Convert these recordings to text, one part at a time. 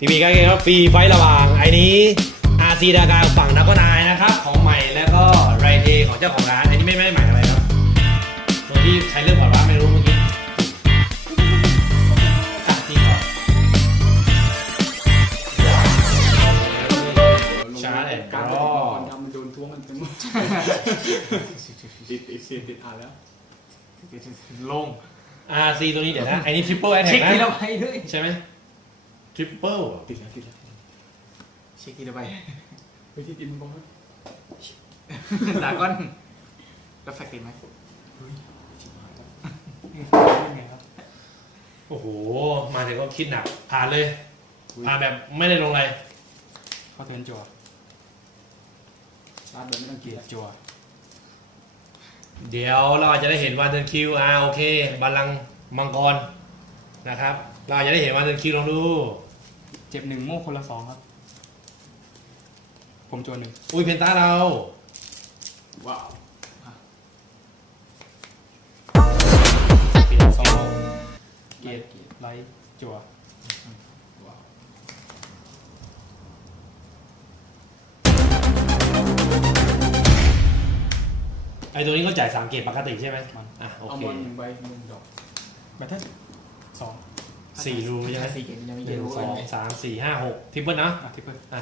พี่มีก็เกมว่าฟรีไฟท์ระหว่างไอ้นี้อาซีดากาฝั่งนักก็นายนะครับ ของใหม่แล้วก็ไรเทของเจ้าของร้านอันนี้ไม่ไม่ใหม่อะไรครับตัวที่ใช้เรื่องก่อนว่าไม่รู้เมื่อกี้อะพี่ก่อนชาร์จแอนด์การรอมันโดนท้วงกันเต็มหมดติดติดสีติดอ่านแล้วลงอาซีตัวนี้เดี๋ยวนะไอ้นี่ทริปเปิลแอทแทเช็คกทีละนะใบเลยใช่ไหม ทริปเปิลติดแล้วติดแล้วเช็คทีละใบไปที่ติดมันบอกว่าดราก้อนแล้วแฟกติดไหมเฮ้ยชิบหายแล้วยังไงครับโอ้โห มาถึงก็คิดหนัก ผ่านเลย ผ่านแบบไม่ได้ลงอะไรเข้าเทิร์นจัวชาร์จโดยไม่ต้องเกีเกียยร์ร์จัวเดี๋ยวเราอาจจะได้เห็นวันเทิร์นคิวอ่าโอเค บาลังก์มังกรนะครับ เราอาจจะได้เห็นวันเทิร์นคิวลองดู เจ็บหนึ่งโม่คนละสองครับ ผมจัวหนึ่งอุ้ยเพนต้าเราว้าวเปลี่ยนสสอองงเกียร์ไลท์จัวว้าวไอตัวนี้ก็จ่ายสามเกตปกติใช่ไหมมันอะโอเอาเคบอลหนึ่งใบหนึ่งดอกแบตเทิลสอง สี่รูใช่ไหมสี่เกมยังไม่หเยนึ่อะงรู้สเลองยสามสี่ห้าหกทิปเปิลนะอะทิปเปิลอะ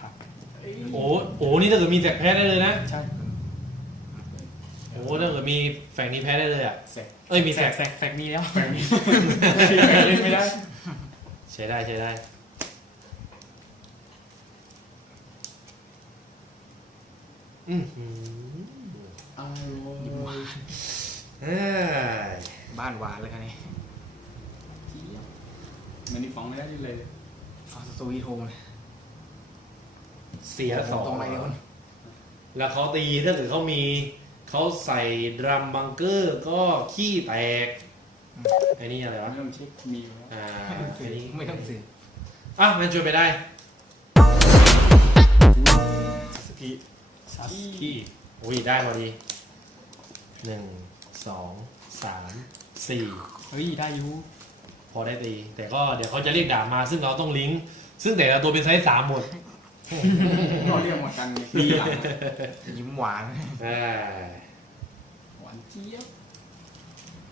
ครับโอ้โหนี่ถ้าเกิดมีแสกแพ้ได้เลยนะใช่โอ้โหถ้าเกิดมีแฝงนี้แพ้ได้เลยอะเสร็จเอ้ยมีแฟแสกกแฟกแฟกมีแล้วแบ่งนี้เล่นไม่ได้ใช้ได้ใช้ได้อืมหืมอร่อยเอ้ย บ้านหวานเลยครับนี่เจี๊ยบมันนี่ฟ้องไม่ได้เลยฟาสตูวีโทเลยเสียสองตรงไหนคนแล้วเขาตีถ้าเกิดเขามีเขาใส่ดรัมบังเกอร์ก็ขี้แตกไอ้นี่อะไรวะไม่ต้องเช็คมีอยู่แล้วอ่าไอ้นี้ไม่ต้องซื้ออะมันช่วยไปได้สกีซัสกี้อุ้ยได้พอดีหนึ่งสองสาม สี่เฮ้ยได้อยูพอได้ตี แต่ก็เดี๋ยวเขาจะเรียกดาบมา ซึ่งเราต้องลิงก์ซึ่งแต่ละตัวเป็นไซส์สามหมดก็เรียกหมดกันเลยปีหลังยิ้มหวานอ่าหวานเจี๊ยบ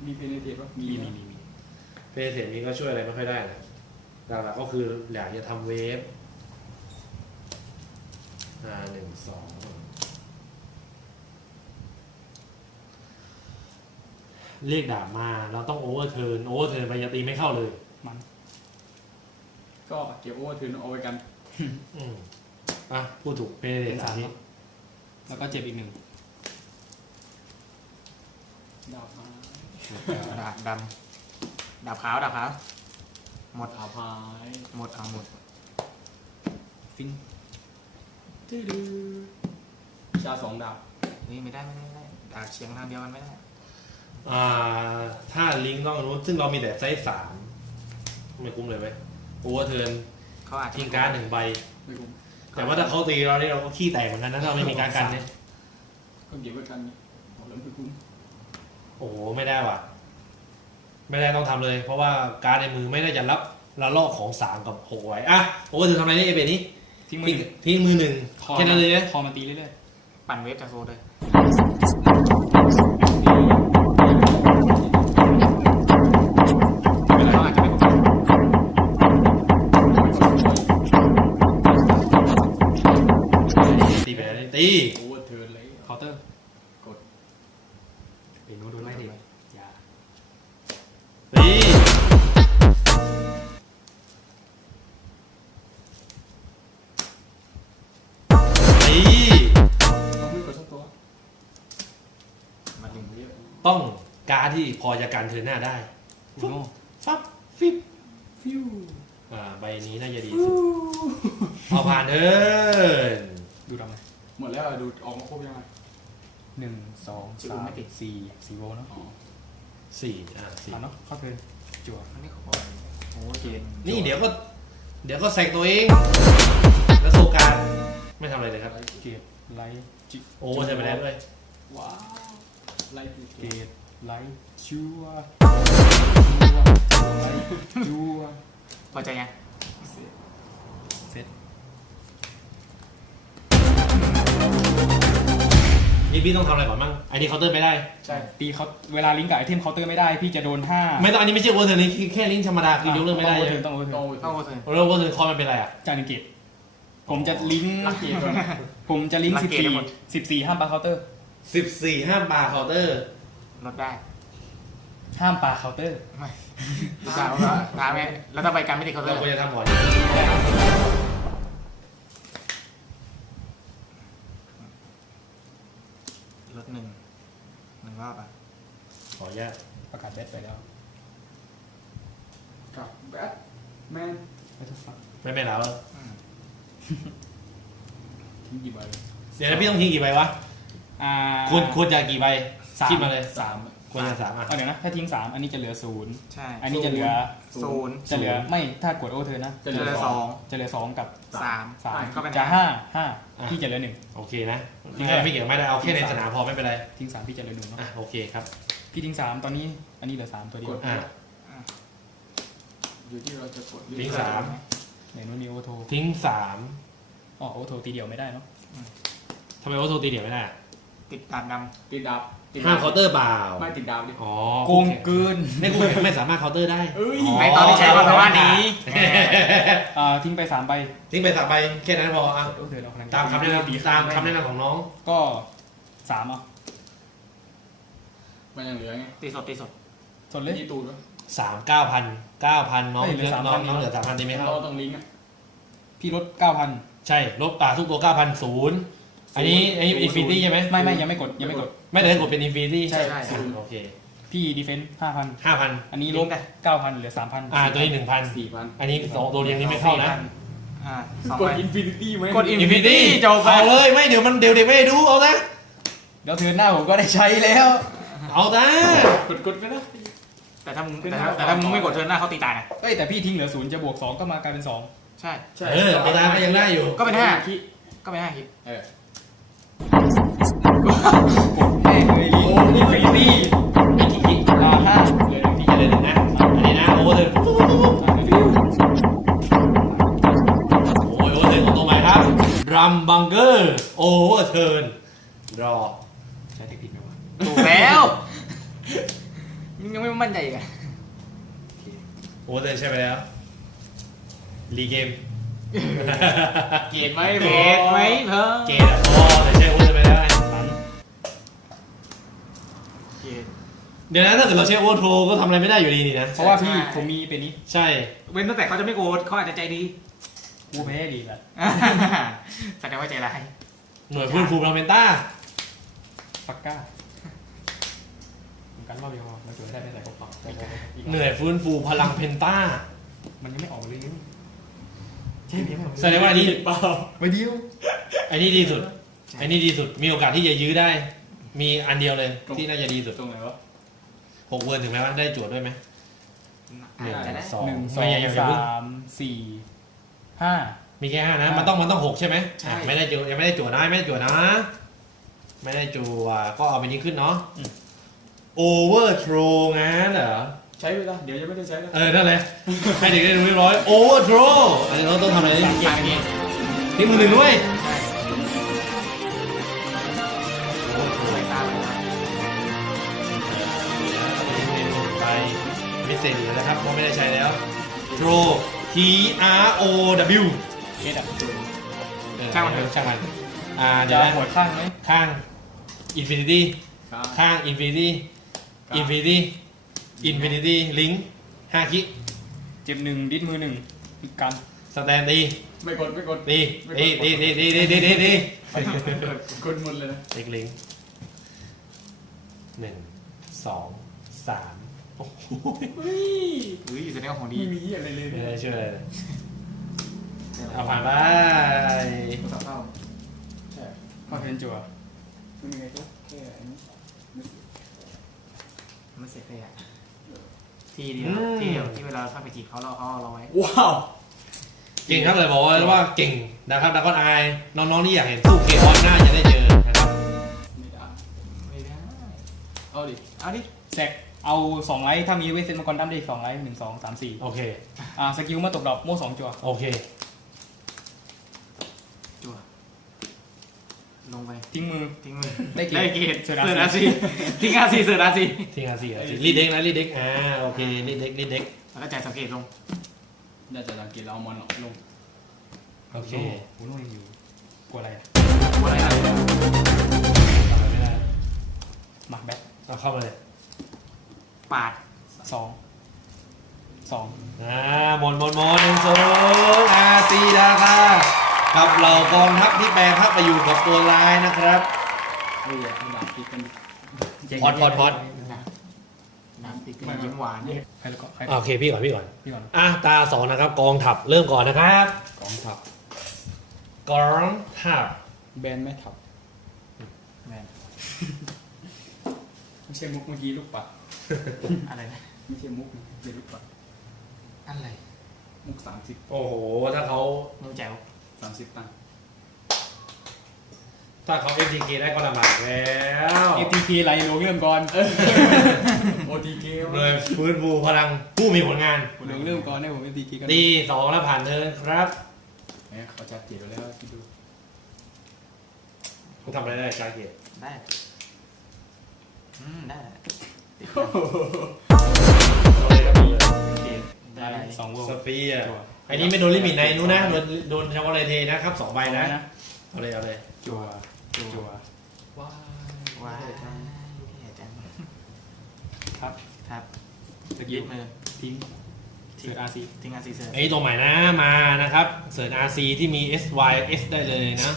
มีเพนเทตว่ามีมีนะมีมีเพย์เสียนี้ก็ช่วยอะไรไม่ค่อยได้นะหลักๆก็คืออยากจะทำเวฟอ่าหนึ่งสอง เรียกดาบมาเราต้องโอเวอร์เทิร์นโอเวอร์เทิร์นไปจะตีไม่เข้าเลย มัน ก็เก็บโอเวอร์เทิร์นเอาไว้กัน อืมอะพูดถูกเพย์เสียสามนี้แล้วก็เจ็บอีกหนึ่งดาวพาดาบดำดาบขาวดาบขาวหมดดาวพายหมดเอาหมด ฟินชาสองดาวเฮ้ยไม่ได้ไม่ได้ไม่ได้ดาบเชียงทางเดียวกันไม่ได้ อ่าถ้าลิงก์ต้องรู้ซึ่งเรามีแต่ไซส์สามไม่คุ้มเลยไหมโอเวอร์เทิร์นเขาอาจจะทิ้งการ์ดหนึ่งใบ ไม่คุ้มแต่ว่าถ้าเขาตีเราเนี่ยเราก็ขี้แตกเหมือนกันนะถ้าเราไม่มีการดกันเนี่ยก็เก็บไว้กันบอกแล้วไม่คุ้มโอ้โหไม่ได้ว่ะ ไม่ได้ต้องทำเลย เพราะว่าการดในมือไม่ได้จะรับละลอกของสามกับหกไว้อะโอ้เธอทำอะไรนี่เอเบนี้ทิ้งมืทิ้งอทิ้งมือหนึ่งคอแค่นั้นเลยนะคอมาตีเรื่อยๆปั่นเวฟจากโซเลยเที่พอจะกันเธอหน้าได้อุโน่ฟับฟิบฟิวอ่าใบนี้น่าจะดีสุดเอาผ่านเดินดูดำเลยหมดแล้วดูออกมาครบยังไง หนึ่งสองสามสี่สี่โวลต์เนาะอ๋อสี่อ่าสี่ผ่านเนาะเข้าเทิร์นจั่วอันนี้เขาบอกโอ้เกณฑ์นี่เดี๋ยวก็ เดี๋ยวก็แซกตัวเอง แล้วโซการไม่ทำอะไรเลยครับ เกตไลท์จิโอ้ใช่ไปแล้วด้วยว้าวไล่ดูเกต ไลท์ชัวชัวไลท์ชัวพอใจยังเสร็จนี่พี่ต้องทำอะไรก่อนบ้างไอ้นี่เคาน์เตอร์ไม่ได้ ใช่ตีเขาเวลาลิงก์กับไอเทมเคาน์เตอร์ไม่ได้ พี่จะโดนห้าไม่ต้องอันนี้ไม่ใช่โอเวอร์เทิร์นนี่แค่ลิงก์ธรรมดาคือยกเลิกไม่ได้ต้องใช่โอไหเทิมร์นต้องโอเทิร์นต้องโอเทิร์นแล้วโอเวอร์เทิร์นคอมันเป็นอะไรอะจานหนึ่งเกตผมจะลิงก์ลักเกียร์ก่อนผมจะลิงก์ลัสิกบเกตสี่ทั้งหมดสิบสี่ห้ามปาเคาน์เตอร์สิบสี่ห้ามบาร์เคาน์เตอร์ ลดได้ห้ามปาเคาน์เตอร์ ไม่ลูกสาวก็ถามไงแล้วถ้าไปการไม่ติดเขาเลเรายควรจะทำก่อนลดหนึ่งหนึ่งรอบอะขออนุญาตประกาศเบสไปแล้วกับแบทแมนไม่ต้องฟังไม่เป็นแล้วอืมทิ้งกี่ใบเดี๋ยวนะพี่ต้องทิ้งกี่ใบวะอ่าควรควรจะกี่ใบ สามคิดมาเลยสามควรจะสามอะเอาเดี๋ยวนะถ้าทิ้งสามอันนี้จะเหลือศูนย์ใช่อันนี้จะเหลือศูนย์จะเหลือไม่ถ้ากดโอเทิร์นนะจะเจเหลืออสองจะเหลือสองกับสามสามก็เป็นจะห้าห้าห้าพี่จะเหลือหนึ่งโอเคนะทิ้งอะไรไม่เกี่ยวไม่ได้เอาแค่ในสนามพอไม่เป็นไรทิ้งสามพี่จะเหลือหนึ่งเนาะอะโอเคครับพี่ทิ้งสามตอนนี้อันนี้เหลือสามตัวเดียวอะอยู่ที่เราจะกดทิ้งสามไหนนู้นมีโอโททิ้งสามอ๋อโอโทตีเดียวไม่ได้เนาะทำไมว่าโทรตีเดียวไม่ได้อะติดดาบดติดดาบติด ห้ามเคาน์เตอร์เปล่าไม่ติดดาบดิอ๋อโกงเกินไม่กูแข่งไม่สามารถเคาน์เตอร์ได้เอ้ยำในตอนที่ใช้ความสามารถนี้อ่าทิ้งไปสามใบทิ้งไปสามใบแค่นั้นพออะโอเทิร์นเอาพลังตามคำแนะนำตามคำแนะนำของน้อง ก็สามอะมันยังเหลือไงตีสดตีสดสดเลยที่ตูดวะสามเก้าพันเก้าพันน้องเอ้ยเหลือน้อง3,000น้องเหลือสามพันดีไหมครับเราต้องลิงก์อะพี่ลดเก้าพันใช่ลบอ่าทุกตัวเก้าพันศูนย์ อันนี้อันนี้อินฟินิตี้ใช่ไหมไม่ไม่ยังไม่กดยังไม่กด ไม่ได้กดเป็นอินฟินิตี้ใช่ใช่โอเคพี่ดีเฟนส์ห้าพันห้าพันอันนี้ลลิบงก์ได้เก้าพันเหลือสามพันอ่าตัวนี้หนึ่งพันสี่พันอันนี้สองตัวเรียงนี้ไม่เข้านะ4,000อ่าสองกใบดอินฟินิตี้ไหมกดอินฟินิตี้จบไปเอาเลยไม่เดี๋ยวมันเดี๋ยวเด็กไม่ได้ดูเอานะเดี๋ยวเทิร์นหน้าผมก็ได้ใช้แล้ว เอานะกดกดก็ได้แต่ถ้ามึงแต่ถ้าแต่ถ้ามึงไม่กดเทิร์นหน้าเขาตีตายนะเอ้ยแต่พี่ทิ้งเหลือศูนย์จะบวกสองก็มากลายเป็นสองใช่ ใช่เออไปตามก็ยังได้อยู่ก็เป็นห้าคิก็ไม่ห้าคิดเออกด แม่งเลยลิงอินฟินิตี้ไม่กี่กี่อ่าห้าเลือหนึ่งพี่จะเลยนะ อันนี้นะโอเวอร์เทิร์นอ่าไม่ฟิวโอ้ยโอเวอร์เทิร์นของตัวใหม่ครับรัมบังเกอร์โอเวอร์เทิร์นรอใช้เทคนิคไหมวะถูกแล้วมึงยังไม่มั่นใจอีกอะโอเวอร์เทิร์นใช่ไปแล้วรีเกม เกตไหมเกตไหมเพิ่มเกมพอแต่ใช่โอเวอร์เทิร์นไปแล้วไงนั้นเกตเดี๋ยวนะถ้าเกิดเราใช้โอเวอร์โทรก็ทำอะไรไม่ได้อยู่ดีนี่นะ เพราะว่าพี่ใช่ผมมีเป็นนี้ ใช่ เว้นตั้งแต่เขาจะไม่โกรธเขาอาจจะใจดีกูแพ้ดีแหละแสดงว่าใจร้ายหน่วยฟื้นฟูพลังเมนต้าฟักก้าผมกันว่าเรียกว่ามันจะได้ไม่ใส่กระเป๋าแต่ผมอีกเหนื่อยฟื้นฟูพลังเพนต้า มันยังไม่ออกเลย ใช่ยังไม่ออกแสดงว่าอันนี้เปล่าไปเดียวอันนี้ดีสุด อันนี้ดีสุด มีโอกาสที่จะยื้อได้ มีอันเดียวเลยที่น่าจะดีสุดตรงไหนวะหกเวิร์นถึงแม้ว่าได้จวดด้วยไหมอาจจะได้สองหนึ่งสอไม่งอย่าอย่าอย่าเพิ่งสามสี่ห้ามีแค่ห้านะ มันต้องมันต้องหกใช่ไหมใช่อะไม่ได้จวดยังไม่ได้จวดนะไม่ได้จวดนะ ไม่ได้จวดก็เอาไปนี้ขึ้นเนาะโอเวอร์ทรงั้นเหรอ ใช้เวลาเดี๋ยวยังไม่ได้ใช้นะเออนั่นแหละให้เด็กได้ดูเรียบร้อยโอเวอร์ทรอันนี้เราต้องทำอะไรสามเกตเกตทิ้งมือหนึ่งด้วยใช่ใส่ตาเลยนะไปมิสเซจอยู่นะครับเพราะไม่ได้ใช้แล้วทร T R O W เกตอะเออช่างมันเถอะช่างมันอ่าเดี๋จะยวนะหัวข้างไหมข้าง Infinity ครับข้าง Infinity Infinity Infinity ลิงห้าคิเจ็บหนึ่งดิสมือหนึ่งอีกกันสแตนตีไม่กดไม่กดตีตีตีตีตีตีตีตีตีกดหมดเลยนะเล็กลิงหนึ่งสองสามโอ้โหเฮ้ยอุ้ยแสดงว่าของดีไม่มีอะไรเลยไม่เนี่ยได้ช่วยอะไรเลยเอาผ่านไปภาษาเต้าใช่ข้อเทนจัวไม่มีไงก็แค่อันนี้มันเสร็จเลยอะ ทีเดียวทีเดียวที่เวลาเข้าไปจีบเขาเราเขาเอาเราไว้ ว้าว เก่งครับเลยบอกว่าว่าเก่งนะครับดักอนไอน้องๆที่อยากเห็นสู้เกมออนหน้าจะได้เจอนะครับไม่ได้ไม่ได้เอาดิเอาดิแซกเอาสองไลท์ถ้ามีเวทเซนมังกรดั้มได้อีกสองไลท์หนึ่งสองสามสี่โอเคอ่าสกิลเมื่อตกดอกโม่สองจัวโอเค จั่วลงไป ทิ้งมือ ทิ้งมือได้เกียรติได้เกียรติเสืเสืออราราศี ศีทิ้งอาซีเสือราศีทิ้งอาซีอาซีรีดเด็กนะรีดเด็กอ่าโอเครีดเด็กรีดเด็กแล้วก็จ่ายสังเกตลงน่าจะสังเกตเราเอามอนลงโอเคโอ้โหโน่ยังอยู่กลัวอะไรอะว่าอะไรนะทำอะไรไม่ได้มาแบ็คเอาเข้ามาเลยปาดสองสองอ่าหมดหมดหมดหนึ่งสองอาซีดาค่ะ กับเหล่ากองทัพที่แปลงทัพไปอยู่กับตัวร้ายนะครับเฮ้ยอย่าให้ดาบคิดกันพอดพอดพอดนะน้ำพริกยิ้มหวานใครแล้วก็ใครโอเคพี่ก่อนพี่ก่อนพี่ก่อนอะตาสองนะครับ กองทัพเริ่มก่อนนะครับกองทัพกองทัพแบนไม่ทับแมนไม่ใช่มุกเมื่อกี้ลูกปัดอะไรนะไม่ใช่มุกนะเป็นลูกปัดอะไร มุกสามสิบโอ้โหถ้าเขานิ้วแจ๋ว สามสิบตังค์ถ้าเขา FTK ได้ก็ลำบากแล้วเอทีพีไรลงเริ่มก่อนโอทีเกมเลยฟื้นฟูพลังผู้มีผลงาน ลงเริ่มก่อนให้ผมเอทีพีกันตีสองแล้วผ่านเทิร์นครับแหมเขาจัดเจียวแล้วคิดดูคุณทำอะไรได้ชาเกียรติได้อืมได้ได้อะไรสองโวลสฟีอะจัว อันนี้ไม่โดนลิมิตในนู้นนะโดนโดนเฉพาะเลยเทนะครับสองใบนะนะเอาเลยเอาเลยจัวจัวว้ายแย่จังครับครับสกิยึลดมือทิ้งเสืออาซีทิ้งอาซีเสือไอ้ตัวใหม่นะมานะครับเสิร์ช RC ที่มี S Y S ได้เลยนะ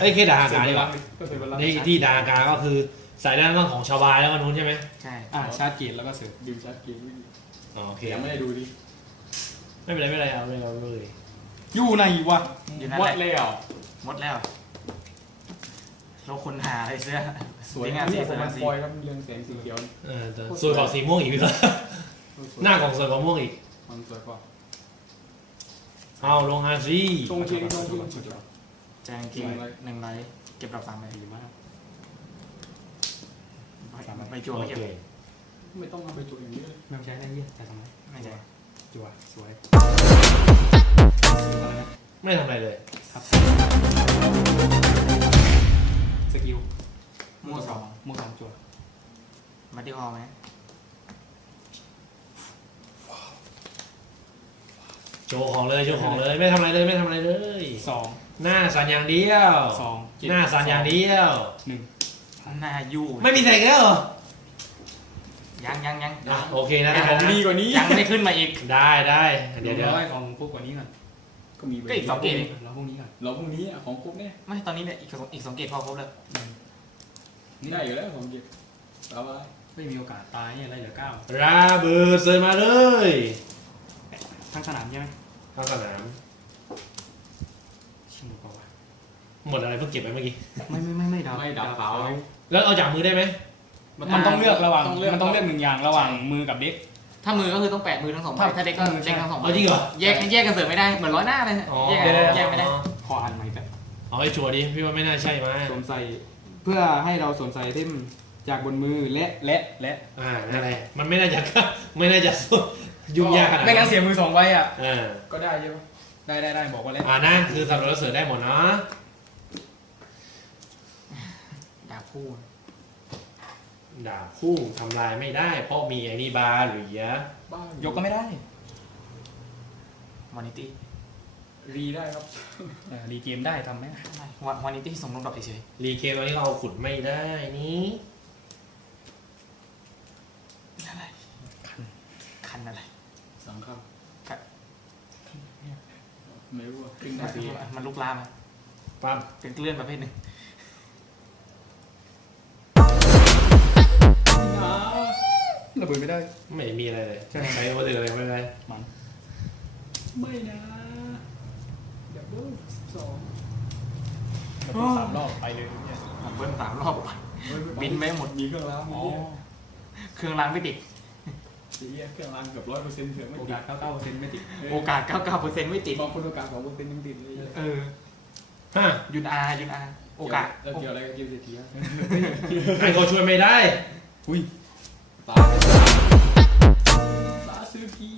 ไอ้ยแค่ดาหากาดีกว่าก็เป็นเวลาที่ที่ดาหากาก็คือสายด้านล่างของชาวบายแล้วก็นู้นใช่ไหมใช่อ่าชาร์จเกียร์แล้วก็เสือดิวจัดเกมไม่ดีอ๋อโอเคยังไม่ได้ดูดิ ไม่เป็นไรไม่เป็นไรเอาเลยเอาเลยอยู่ไหนวะอยู่นั่นวัแหดละเลยอะหมดแล้ว เราคนหาอะไรเสื้อสวยทิ้งงาอานซีที่ผเสืมอมัอานซีฟอยครับเรื่องแสงสีเขียวเออแต่สวยกว่าสีม่วงอีกพี่ครับหน้ากล่องสวยกว่าม่วงอีก มันสวยกว่าเอาลง RC ตรงจริงตรงจริงสุดยอดแจงกิงหนึ่งไลท์เก็บดอกสามใบดีมากไปจั่วโอไม่เก็บเคไม่ต้องเอาไปจุดอย่างนี้เลยไม่ใช้ได้เยี่ยแต่ทำไมไม่ใช่ จัวสวยไม่ทำอะไรเลยครับสกิลมั่วสองโม่สองจัวมาที่ฮอลไหมโชว์ของเลยโชว์ของเลย ไม่ทำอะไรเลยไม่ทำอะไรเลย สองหน้าสันอย่างเดียวสองหน้าสันอย่างเดียวหนึ่งหน้ายู่ไม่มีใส่แล้วเหรอ ยังยังยังอะโอเคนะของดีกว่านี้ ยังไม่ได้ขึ้นมาอีก ได้ได้เดี๋ยวเดี๋ยวร้อยของพวกกว่านี้ก่อนก็มีก็อีกสองเกมเราพวกนี้ก่อนเราพรุ่งนี้อะของครบเนี่ยไม่ตอนนี้เนี่ยอีกสองอีกสองเกตพอครบแล้วได้อยู่แล้วของเก็บสบายไม่มีโอกาสตายเนี่ยอะไรเหลือเก้าราเบิดเซิร์นมาเลยทั้งสนามใช่ไหมเข้าสนามชิมก่อนวะหมดอะไรเพิ่งเก็บไปเมื่อกี้ ไม่ไม่ไม่ไม่ดาวไม่ดับขาวแล้วเอาจากมือได้ไหม มันต้องเลือกระหว่างต้องเลือก มันต้องเลือกหนึ่งอย่างระหว่างมือกับเด็ก ถ้ามือก็คือต้องแปะมือทั้งสองใบถ้าถ้าเด็กก็มือใช่ เด็กทั้งสองใบเอาจริงเหรอ แยกแยกกันเสิร์ฟไม่ได้เหมือนร้อยหน้าเลยอ๋อ แยกแยกไม่ได้ ขออ่านใหม่แบบเอาไอ้ชัวร์ดิพี่ว่าไม่น่าใช่ไหมสวมใส่เพื่อให้เราสวมใส่เทมจากบนมือและและและอ่านั่นแหละมันไม่น่าจะ ไม่น่าจะยุ่งยากขนาดไม่งั้นเสียมือสองใบอะอ่าก็ได้ใช่ปะได้ได้ได้บอกว่าแล้วอ่านั่นคือสำหรับเราเสือได้หมดเนาะดาบคู่ ดาบคู่ทำลายไม่ได้ เพราะมีไอ้นี่บาร์หรือเยอะบ้ายกก็ไม่ได้วานิตี้รีได้ครับเออรีเกมได้ทำไหมวานิตี้ส่งลงดอกเฉยรีเคตอนนี้เราเอาขุดไม่ได้นี่ๆอะไร คันอะไรสังครับคันไม่รู้ว่าครึ่งนาทีมันลุกลามอะปั๊มเป็นเลื่อนประเภทหนึ่ง ระเบิดไม่ได้ ไม่มีอะไรเลยใช่ใช้วัตถุอะไรไม่ได้มันไม่นะดับเบิ้ลสองระเบิดสามรอบไปเลยเนี่ยมันเบิ้ลสามรอบบินไปหมดมีเครื่องล้างมีอ๋อเครื่องล้างไม่ติดสีเครื่องล้างเกือบร้อยเปอร์เซ็นต์เถื่อนไม่โอติกาดสเก้าเก้าเปอร์เซ็นต์ไม่ติดโอกาส 99%ไม่ติด บางคนโอกาสสองเปอร์เซ็นต์ยังติดเลยเออฮะยุนอายุนอาโอกาสแล้วเกี่ยวอะไรกับเกมเศรษฐีอะไอ้เขาช่วยไม่ได้ อุ้ย ตายไปซะซาซึกิ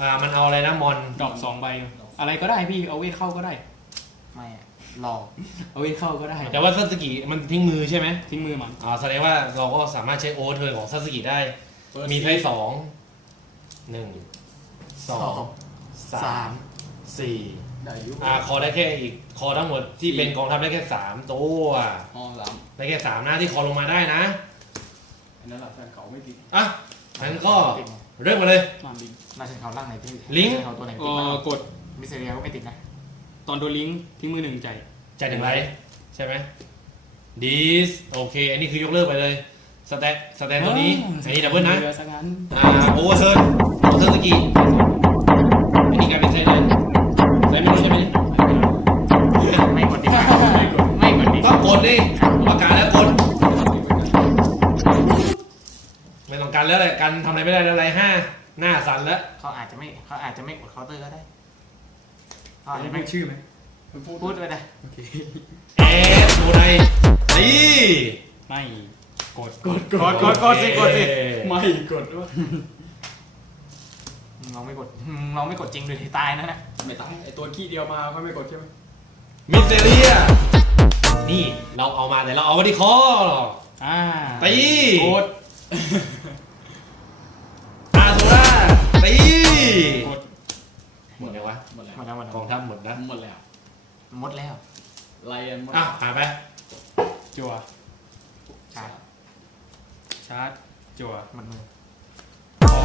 อ่ามันเอาอะไรนะมอนดรอปสองใบ อะไรก็ได้พี่ เอาเวทเข้าก็ได้ ไม่อะรอเอาเวทเข้าก็ได้ แต่ว่าซาสึกิมันทิ้งมือใช่ไหมทิ้งมือมันอ่าแสดงว่าเราก็สามารถใช้โอเวอร์เทิร์นของซาสึกิได้เปิดมีไพ่สองหนึ่งสองสามสี่ได้อยุอ่าคอได้แค่อีกคอทั้งหมดที่เป็นกองทัพได้แค่สามตัว ห้องล้ได้แค่สามหน้าที่คอลงมาได้นะำ อันนั้นแหละแฟนเขาไม่ติดอะงั้นก็เริ่มมาเลย มาลิงน่าจะเขาล่างไหนพี่ลิงก์น่าจะเขาตัวไหนเอติดบ้างอกดมิสเซเรียก็ไม่ติดนะตอนโดนลิงก์ทิ้งมือหนึ่งใจจ่ายหนึ่งไรใช่ไหมดีสโอเค อันนี้คือยกเลิกไปเลยสแต็กสแต็กตัวนี้ อันนี้ดับเบิลนะเรือสักงั้นอ่าโอเวอร์เทิร์นของซาสึกิ แล้วแหละกันทำอะไรไม่ได้แล้วอะไรห้าหน้าสั่นแล้ว เขาอาจจะไม่เขาอาจจะไม่กดเคาน์เตอร์ก็ได้เขาอาจจะไม่ชื่อไหมพูดไปได้โอเคเอสโมไดตีไม่กดกดกดกดกดสิกดสิไม่กดด้วยมึงลองไม่กดมึงลองไม่กดจริงดูทีตายนะนะไม่ตายไอตัวขี้เดียวมาเขาไม่กดใช่ไหมมิสเตเรียนี่เราเอามาแต่เราเอาไว้ที่คออ่าตีกด หมดเลยวะหมดแล้วหมดแล้วหมดกแล้อวงทัพหมดนะหมดแล้วหมดแล้วไลอันหมดอะหายไปจั่วใช่ชาร์จจั่วหมดมือออก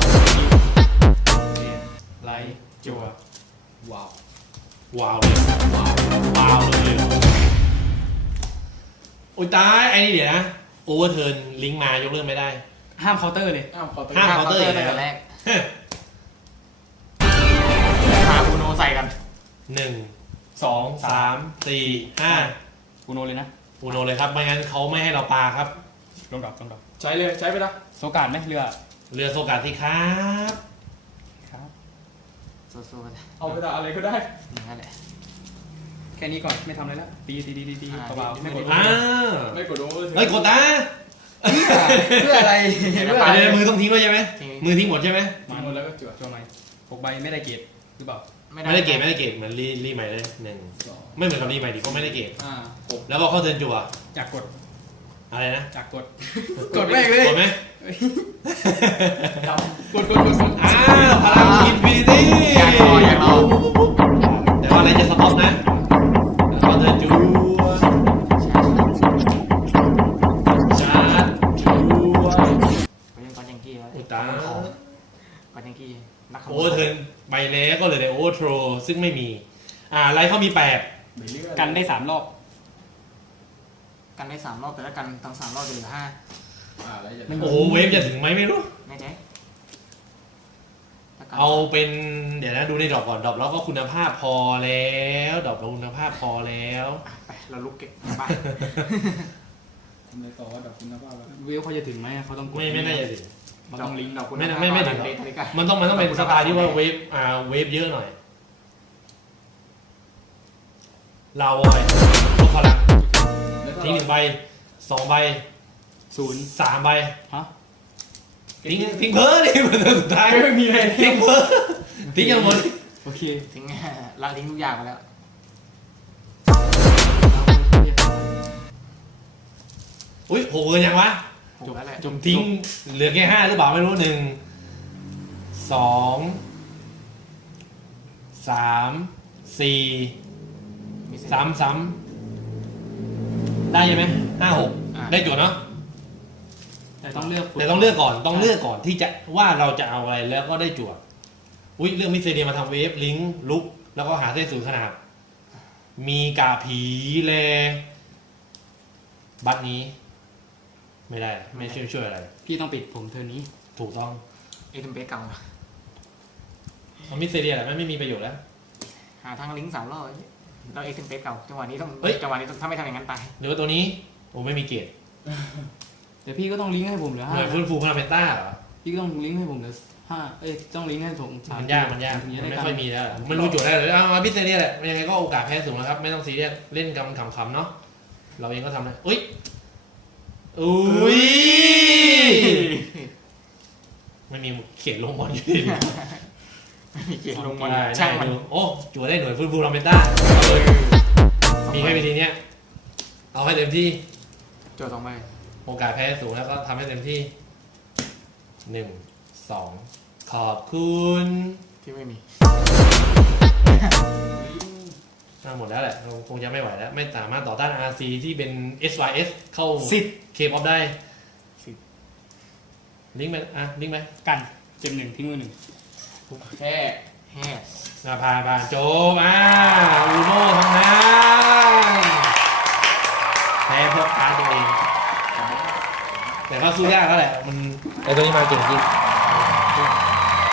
เปลี่ยนไลท์จั่วว้าวว้าวเลยว้าวว้าวเลยโอ้ยตายไอ้นี่เดี๋ยวนะโอเวอร์เทิร์นลิงก์มายกเลิกไม่ได้ ห้ามเคาน์เตอร์เลย อ้าวขอตัวห้ามเคาน์เตอร์อีกแล้วตั้งแต่แรกพาอูโน ใส่กันหนึ่งสองสามสี่ห้ากูโนเลยนะอูโนเลยครับไม่งั้นเขาไม่ให้เราปาครับ ลงดรอปลงดรอปใช้เลยใช้ไปละโซการ์ดไหมเรือเรือโซกาสิครับครับสู้ๆกันเอาไปละอะไรก็ได้อย่างนั้นแหละแค่นี้ก่อนไม่ทำอะไรแล้วตีตีตีตีตีอ่าเบาๆไม่กดอ้าวไม่กดโอเวอร์เฮ้ยกดนะเพื่ออะไรเพื่ไปเลยมือต้องทิ้งด้วยใช่ไหมทิ้งมือทิ้งหมดใช่ไหมมาหมดแล้วก็จวดจั่วไหมหกใบไม่ได้เกรด หรือเปล่าไม่ได้เกตไม่ได้เกตเหมือนรีรีใหม่เลยหนึ่งสองไม่เหมือนกับรีใหม่ดิก็ไม่ได้เกตอ่าหกแล้วก็เข้าเทิร์นจั่วอยากกดอะไรนะอยากกด กดแม่งเลยกดไหมดำกดกดกดกดอ้าวพลังอินฟินิตี้อยากรออยากรอแต่ว่าอะไรจะสต็อปนะแล้วเข้าเทิร์นจั่วชาร์จจั่วไปเล่นกอนยังกี้แล้วอุยตายกอนยังกี้นักขโมโอยเวอร์เทิร์น ไปแล้วก็เหลยแต่โอเวอร์โทรซึ่งไม่มี อ่าไลท์เขามีแปดไม่เลือกกันได้สามรอบ กันได้สามรอบแต่ถ้ากันทั้งสามรอบจะเหลือห้าอ่าแล้วจะโอ้โหเวฟจะถึงไหมไม่รู้ แน่ใจถ้กันเอาเป็นเดี๋ยวนะดูในดรอปก่อนดรอปแล้วก็คุณภาพพอแล้วดรอปแล้วคุณภาพพอแล้วอะไปเราลุกเก็บไปทำไมต่อว่าดับคุณภาพแล้วเวลเขาจะถึงไหมเขาต้องกดไม่ไม่น่าจะถึง เขาต้องลิงก์ดอกคุณไม่ไม่ไม่ถึงเดทนาฬิกามันต้องมันต้องเป็นสไตล์ที่ว่าเวฟอ่าเวฟเยอะหน่อยลาวอยลบพลังแล้วก็ทิ้งหนึ่งใบสองใบศูนย์สามใบฮะทิ้งทิ้งเพ้อดิมันสุดท้ายไม่มีอะไรทิ้งเพ้อทิ้งอย่างหมดโอเคทิ้งละทิ้งทุกอย่างไปแล้วอุ้ยโหเกินยังวะ จบแล้วแหละจมทิ้ง เหลือแค่ห้าหรือเปล่าไม่รู้หนึ่งสองสามสี่มีเส้นสามสามได้ใช่ไหมห้าหกอ่าได้จุดเนาะแต่ต้องเลือกแต่ต้องเลือกก่อนต้องเลือกก่อนที่จะว่าเราจะเอาอะไรแล้วก็ได้จวดอุ้ยเรื่องมิสเซเดียมาทำเวฟลิงก์ลุก แล้วก็หาเส้นศูนย์ขนาด มีกาผีแลบัตรนี้ ไม่ได้ ไม่ช่วยช่วยอะไร พี่ต้องปิดผมเทอร์นี้ ถูกต้องเอ็มเบเก่าเอามิสเซเดียแหละมันไม่มีประโยชน์แล้ว หาทางลิงก์สามรอบแล้วเอ็มเบเก่าจังหวะนี้ต้องเฮ้ย จังหวะนี้ต้องถ้าไม่ทำอย่างนั้นตายหรือว่าตัวนี้โอ้ไม่มีเกรดแต่พี่ก็ต้องลิงก์ให้ผมเหลือหห้าน่วยฟื้นฟูพลังเพนต้าเหรอ พี่ก็ต้องลิงก์ให้ผมเหลือห้าเอ้ยต้องลิงก์ให้ผมสมันยากมันยากถึงมัจะนได้ไม่กันค่อยมีแล้วไม่รู้จุดได้เลยเอามามิสเซเดียแหละยังไงก็โอกาสแพ้สูงแล้วครับ ไม่ต้องซีเรียสเล่นกำขำๆเนาะเราเองก็ทำได้เอ้ย อุ้ยไม่มีเขียนลงบอลอยู่ดีไม่มีเกียรติลงมาได้ช่างมันได้ดูโอ้จั่วได้หน่วยฟื้นฟูลาเมนต้ามีแค่วิธีเนี้ยเอาให้เต็มที่โจทย์สองใบโอกาสแพ้สูงแล้วก็ทำให้เต็มที่หนึ่งสองขอบคุณที่ไม่มี อ่าหมดแล้วแหละเราคงจะไม่ไหวแล้ว ไม่สามารถต่อต้าน RC ที่เป็น SYS เข้าสิบ เคปออฟได้สิบ ลิงก์ไหมอะลิงก์ไหมกันเจ็บหนึ่งทิ้งมือหนึ่งแค่แฮ่มาพาพาโจมาอูโน่ทำงานแพ้เพื่อพาตัวเอง แต่ก็สู้ยากแล้วแหละ มันไอตัวนี้มาเก่งจริง